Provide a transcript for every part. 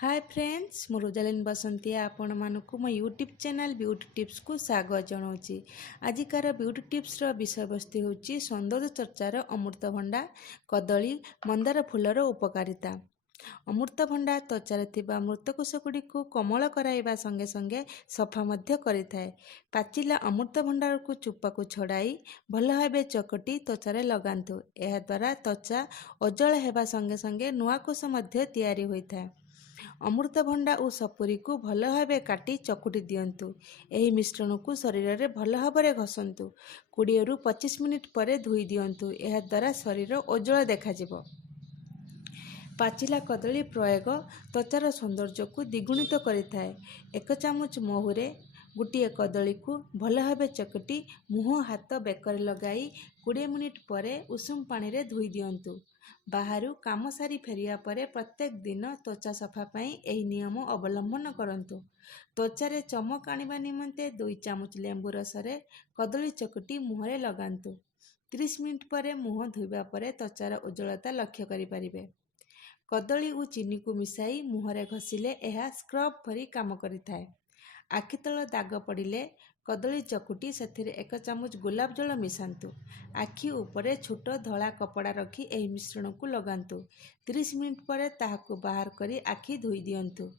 Hi friends मु Rosalind बसंती आपण मानक मो यूट्यूब चैनल ब्यूटी टिप्स को स्वागत जनाऊँगी। आजिकार ब्यूटी टिप्स विषय वस्तु होची सौंदर्य चर्चार अमृतभंडा कदली मंदार फूलर उपकारिता। अमृतभंडा त्वचार थिबा मृतकोष को कोमल कराइबा संगे संगे सफा मध्य करिथाए। पाचिला अमृतभंडार को चुपा को छड़ाई भल भावे चकटी त्वचार लगांतु। एहा द्वारा त्वचा उज्जवल हेबा संगे संगे नुआ कोष मध्य तैयारी होइथाए। अमृतभंडा और सपुरी को भल भाव काटी चकुटी दियंतु। एही मिश्रण को शरीर में भल भाव घसंतु। 20 रु 25 मिनिट पर धोई दियंतु। एहा द्वारा शरीर उज्जवल देखाजिबो। पाचिला कदली प्रयोग त्वचार सौंदर्य को द्विगुणित करिथाए। 1 चामच महुरे गोटे कदली को भल भाव चकटी मुह हाथ बेकर लगाई 20 मिनिट पर उषुम पानी रे धोई दियंतु। बाहरु काम सारी फेरिया परे प्रत्येक दिन त्वचा सफा पाई एही नियम अवलंबन करंतु। त्वचारे चमक आनिबा निमंते 2 चामच लेंबू रस रे कदली चकटी मुहरे लगांतु। 30 मिनिट पर मुह धोइबा परे त्वचार उज्जवलता लक्ष्य करि परिबे। कदली और चीनी को मिसाई मुहरे घसिले एहा स्क्रब भरी काम करिथाए। आखि तल दाग पड़िले कदली चकुटी सेथिरे 1 चामच गुलाब जल मिसांतु। आखि उपरे छोट धला कपड़ा रखी एही मिश्रण को लगांतु। 30 मिनिट पर ताहाको बाहर करी आखि धोई दियंतु।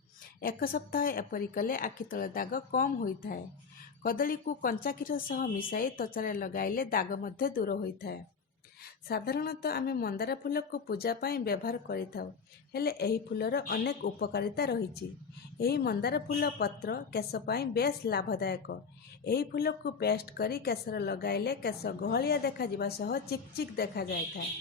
1 सप्ताह एपरि कले आखि तल दाग कम होइथाए। कदली को कंचा क्षीर सह मिसाई त्वचारे लगाइले दाग मध्य दूर होइथाए। साधारणतः आमे मंदार फूल को पूजा पाई व्यवहार करिथाउ, हेले एही फूलर अनेक उपकारिता रहिछि। एही मंदार फूल पत्र केश पाई बेस लाभदायक। एही फूल को पेस्ट करी केशर लगाइले केश गहलिया देखा जिबा सह चिकचिक देखा जायथाए।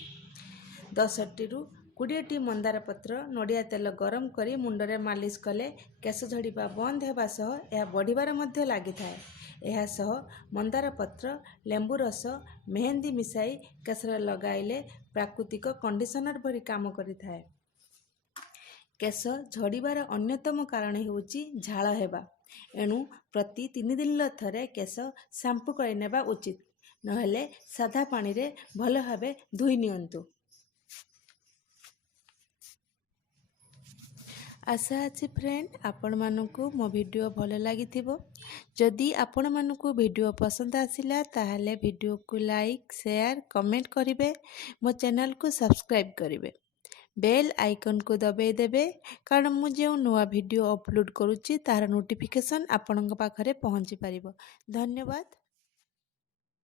10 रु 20 टी मंदार पत्र नड़िया तेल गरम करी मुंडरे मालिश कले केश झड़िबा बंद हेबा सह एहा बढ़िबार मध्य लागिथाए। एहा सह मंदार पत्र लेंबू रस मेहंदी मिसाई केशरे लगाइले प्राकृतिक कंडीशनर भरी काम करिथाए। केश झड़िबार अन्यतम कारण हेउची झाळ हेबा। एणु प्रति 3 दिन थरे केश शैम्पू करि नेबा उचित, नहेले साधा पानी रे भल भावे धोई नियंतु। आशा अच्छी फ्रेंड आपण मानकु मो वीडियो भल लगी जदि आपण मानकु वीडियो पसंद आसिला ताहले वीडियो को लाइक शेयर कमेंट करिवे। मो चैनल को सब्सक्राइब करिवे। बेल आइकन को दबाई देबे कारण मु जो नवा वीडियो अपलोड करूची तार नोटिफिकेशन आपणक पाखरे पहुंची पारिबो। धन्यवाद।